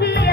be